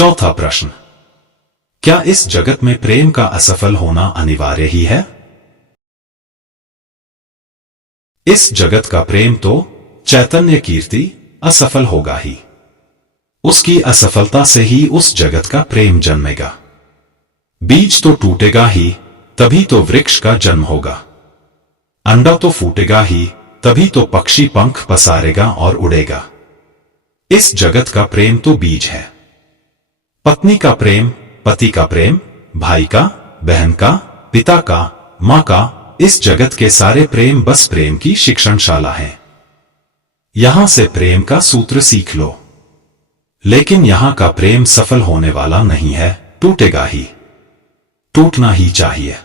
चौथा प्रश्न, क्या इस जगत में प्रेम का असफल होना अनिवार्य ही है? इस जगत का प्रेम तो चैतन्य कीर्ति असफल होगा ही। उसकी असफलता से ही उस जगत का प्रेम जन्मेगा। बीज तो टूटेगा ही, तभी तो वृक्ष का जन्म होगा। अंडा तो फूटेगा ही, तभी तो पक्षी पंख पसारेगा और उड़ेगा। इस जगत का प्रेम तो बीज है। पत्नी का प्रेम, पति का प्रेम, भाई का, बहन का, पिता का, मां का, इस जगत के सारे प्रेम बस प्रेम की शिक्षणशाला है। यहां से प्रेम का सूत्र सीख लो। लेकिन यहां का प्रेम सफल होने वाला नहीं है, टूटेगा ही। टूटना ही चाहिए,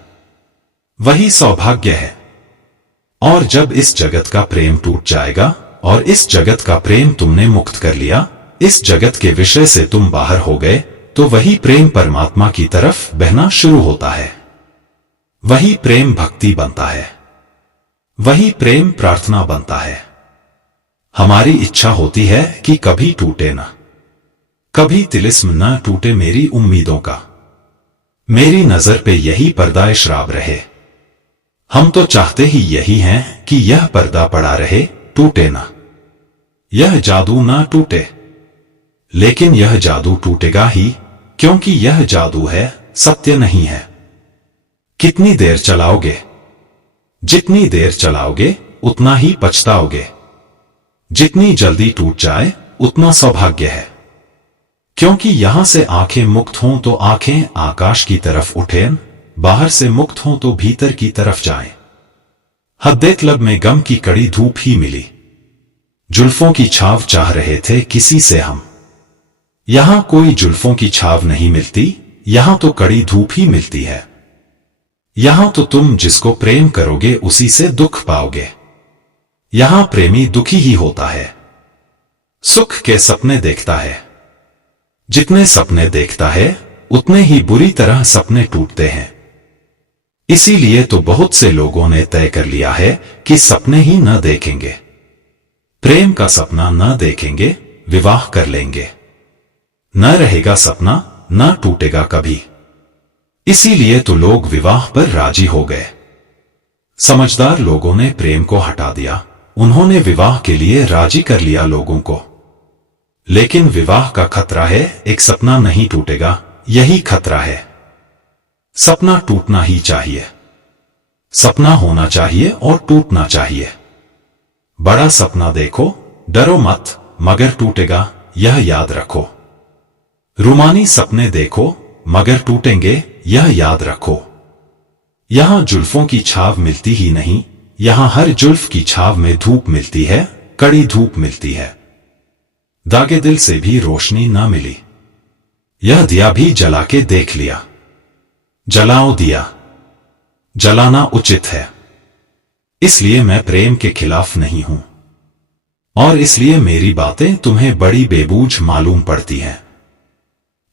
वही सौभाग्य है। और जब इस जगत का प्रेम टूट जाएगा और इस जगत का प्रेम तुमने मुक्त कर लिया, इस जगत के विषय से तुम बाहर हो गए, तो वही प्रेम परमात्मा की तरफ बहना शुरू होता है। वही प्रेम भक्ति बनता है, वही प्रेम प्रार्थना बनता है। हमारी इच्छा होती है कि कभी टूटे ना, कभी तिलिस्म न टूटे मेरी उम्मीदों का। मेरी नजर पे यही पर्दा श्राप रहे। हम तो चाहते ही यही हैं कि यह पर्दा पड़ा रहे, टूटे ना, यह जादू ना टूटे। लेकिन यह जादू टूटेगा ही, क्योंकि यह जादू है, सत्य नहीं है। कितनी देर चलाओगे? जितनी देर चलाओगे उतना ही पछताओगे। जितनी जल्दी टूट जाए उतना सौभाग्य है। क्योंकि यहां से आंखें मुक्त हों तो आंखें आकाश की तरफ उठें, बाहर से मुक्त हों तो भीतर की तरफ जाएं। हद्दे क्लब में गम की कड़ी धूप ही मिली। जुल्फों की छाव चाह रहे थे किसी से हम। यहां कोई जुल्फों की छाव नहीं मिलती, यहां तो कड़ी धूप ही मिलती है। यहां तो तुम जिसको प्रेम करोगे उसी से दुख पाओगे। यहां प्रेमी दुखी ही होता है, सुख के सपने देखता है। जितने सपने देखता है उतने ही बुरी तरह सपने टूटते हैं। इसीलिए तो बहुत से लोगों ने तय कर लिया है कि सपने ही न देखेंगे, प्रेम का सपना न देखेंगे, विवाह कर लेंगे। न रहेगा सपना, न टूटेगा कभी। इसीलिए तो लोग विवाह पर राजी हो गए। समझदार लोगों ने प्रेम को हटा दिया, उन्होंने विवाह के लिए राजी कर लिया लोगों को। लेकिन विवाह का खतरा है, एक सपना नहीं टूटेगा, यही खतरा है। सपना टूटना ही चाहिए, सपना होना चाहिए और टूटना चाहिए। बड़ा सपना देखो, डरो मत, मगर टूटेगा, यह याद रखो। रूमानी सपने देखो, मगर टूटेंगे, यह याद रखो। यहां जुल्फों की छाव मिलती ही नहीं, यहां हर जुल्फ की छाव में धूप मिलती है, कड़ी धूप मिलती है। दागे दिल से भी रोशनी ना मिली, यह दिया भी जला के देख लिया। जलाओ दिया, जलाना उचित है। इसलिए मैं प्रेम के खिलाफ नहीं हूं, और इसलिए मेरी बातें तुम्हें बड़ी बेबूझ मालूम पड़ती हैं।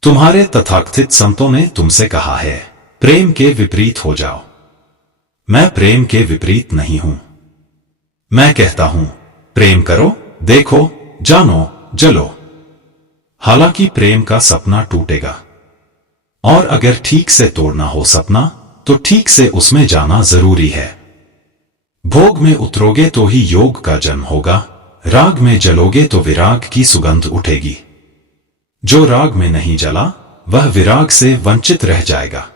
तुम्हारे तथाकथित संतों ने तुमसे कहा है, प्रेम के विपरीत हो जाओ। मैं प्रेम के विपरीत नहीं हूं। मैं कहता हूं, प्रेम करो, देखो, जानो, जलो। हालांकि प्रेम का सपना टूटेगा, और अगर ठीक से तोड़ना हो सपना, तो ठीक से उसमें जाना जरूरी है। भोग में उतरोगे तो ही योग का जन्म होगा, राग में जलोगे तो विराग की सुगंध उठेगी। जो राग में नहीं जला वह विराग से वंचित रह जाएगा,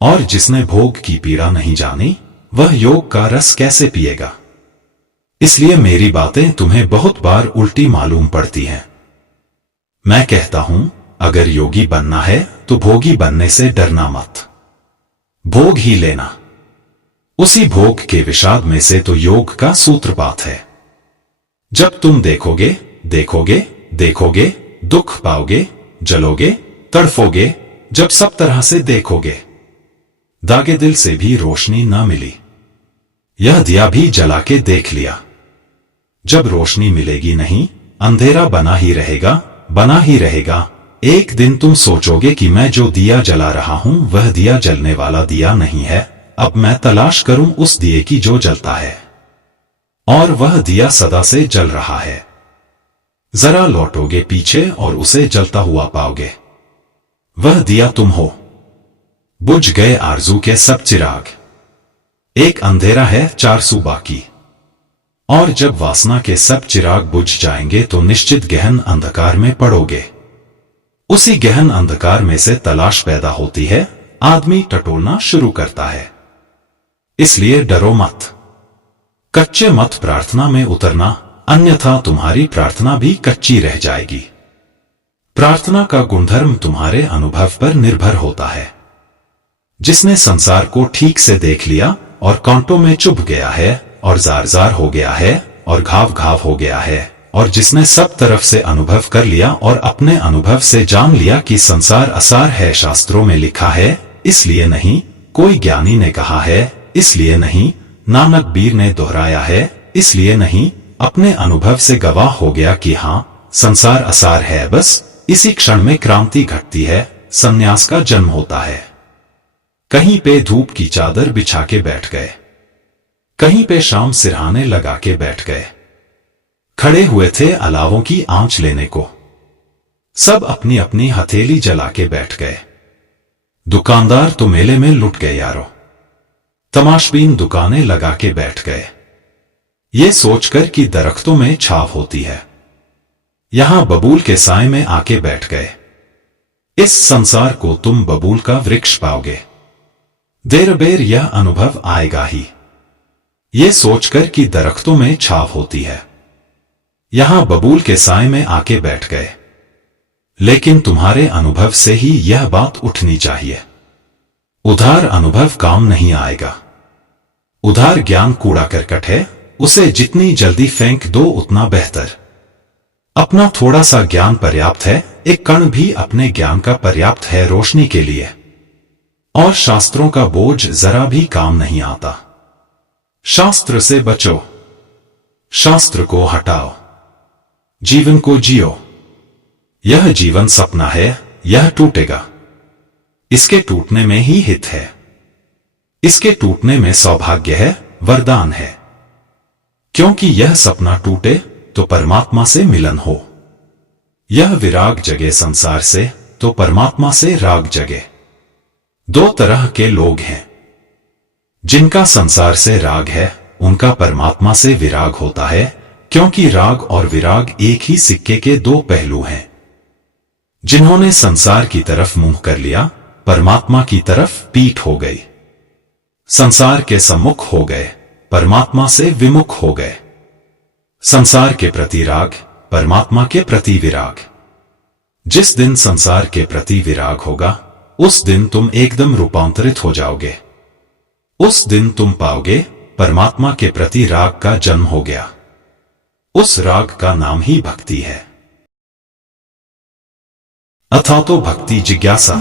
और जिसने भोग की पीड़ा नहीं जानी वह योग का रस कैसे पिएगा। इसलिए मेरी बातें तुम्हें बहुत बार उल्टी मालूम पड़ती हैं। मैं कहता हूं, अगर योगी बनना है तो भोगी बनने से डरना मत, भोग ही लेना। उसी भोग के विषाद में से तो योग का सूत्रपात है। जब तुम देखोगे, देखोगे, देखोगे, दुख पाओगे, जलोगे, तड़फोगे, जब सब तरह से देखोगे। दागे दिल से भी रोशनी ना मिली, यह दिया भी जला के देख लिया। जब रोशनी मिलेगी नहीं, अंधेरा बना ही रहेगा, बना ही रहेगा। एक दिन तुम सोचोगे कि मैं जो दिया जला रहा हूं वह दिया जलने वाला दिया नहीं है, अब मैं तलाश करूं उस दिए की जो जलता है, और वह दिया सदा से जल रहा है। जरा लौटोगे पीछे और उसे जलता हुआ पाओगे। वह दिया तुम हो। बुझ गए आरज़ू के सब चिराग। एक अंधेरा है 400 बाकी। और जब वासना के सब चिराग बुझ जाएंगे तो निश्चित गहन अंधकार में पड़ोगे। उसी गहन अंधकार में से तलाश पैदा होती है, आदमी टटोलना शुरू करता है। इसलिए डरो मत, कच्चे मत प्रार्थना में उतरना, अन्यथा तुम्हारी प्रार्थना भी कच्ची रह जाएगी। प्रार्थना का गुणधर्म तुम्हारे अनुभव पर निर्भर होता है। जिसने संसार को ठीक से देख लिया और कांटों में चुभ गया है और जार जार हो गया है और घाव घाव हो गया है, और जिसने सब तरफ से अनुभव कर लिया और अपने अनुभव से जान लिया कि संसार असार है, शास्त्रों में लिखा है इसलिए नहीं, कोई ज्ञानी ने कहा है इसलिए नहीं, नानक बीर ने दोहराया है इसलिए नहीं, अपने अनुभव से गवाह हो गया कि हां संसार असार है। बस इसी क्षण में क्रांति घटती है, संन्यास का जन्म होता है। कहीं पे धूप की चादर बिछा के बैठ गए, कहीं पे शाम सिरहाने लगा के बैठ गए। खड़े हुए थे अलावों की आंच लेने को, सब अपनी अपनी हथेली जला के बैठ गए। दुकानदार तो मेले में लुट गए यारो, तमाशबीन दुकानें लगा के बैठ गए। ये सोचकर कि दरख्तों में छाव होती है, यहां बबूल के साए में आके बैठ गए। इस संसार को तुम बबूल का वृक्ष पाओगे, देर बेर यह अनुभव आएगा ही। ये सोचकर कि दरख्तों में छाव होती है, यहां बबूल के साए में आके बैठ गए। लेकिन तुम्हारे अनुभव से ही यह बात उठनी चाहिए, उधार अनुभव काम नहीं आएगा। उधार ज्ञान कूड़ा करकट है, उसे जितनी जल्दी फेंक दो उतना बेहतर। अपना थोड़ा सा ज्ञान पर्याप्त है, एक कण भी अपने ज्ञान का पर्याप्त है रोशनी के लिए। और शास्त्रों का बोझ जरा भी काम नहीं आता। शास्त्र से बचो, शास्त्र को हटाओ, जीवन को जियो। यह जीवन सपना है, यह टूटेगा, इसके टूटने में ही हित है। इसके टूटने में सौभाग्य है, वरदान है। क्योंकि यह सपना टूटे तो परमात्मा से मिलन हो, यह विराग जगे संसार से तो परमात्मा से राग जगे। दो तरह के लोग हैं, जिनका संसार से राग है उनका परमात्मा से विराग होता है, क्योंकि राग और विराग एक ही सिक्के के दो पहलू हैं। जिन्होंने संसार की तरफ मुंह कर लिया, परमात्मा की तरफ पीठ हो गई। संसार के सम्मुख हो गए, परमात्मा से विमुख हो गए। संसार के प्रति राग, परमात्मा के प्रति विराग। जिस दिन संसार के प्रति विराग होगा, उस दिन तुम एकदम रूपांतरित हो जाओगे। उस दिन तुम पाओगे परमात्मा के प्रति राग का जन्म हो गया। उस राग का नाम ही भक्ति है। अथा तो भक्ति जिज्ञासा।